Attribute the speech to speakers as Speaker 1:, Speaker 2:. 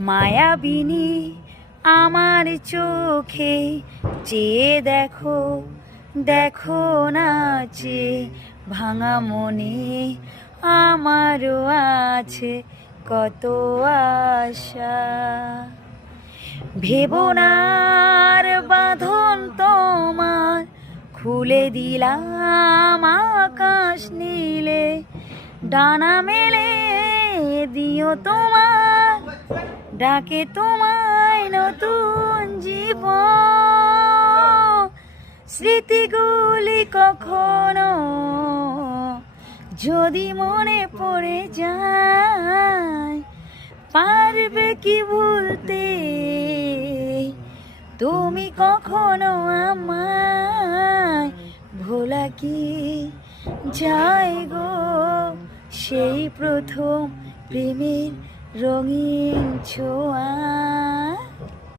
Speaker 1: মায়াবিনী আমার চোখে চেয়ে দেখো দেখো নাচে ভাঙা মনে আমারও আছে কত আশা। ভেবনার বাঁধন তোমার, খুলে দিলাম আকাশ নীলে, ডানা মেলে দিও তোমার। ডাকে তোমায় নতুন জীবন। স্মৃতিগুলি কখনো যদি মনে পড়ে যায়, পারবে কি ভুলতে? তুমি কখনো আমায় ভোলা কি যাই গো? সেই প্রথম প্রেমের রঙিন ছোঁয়া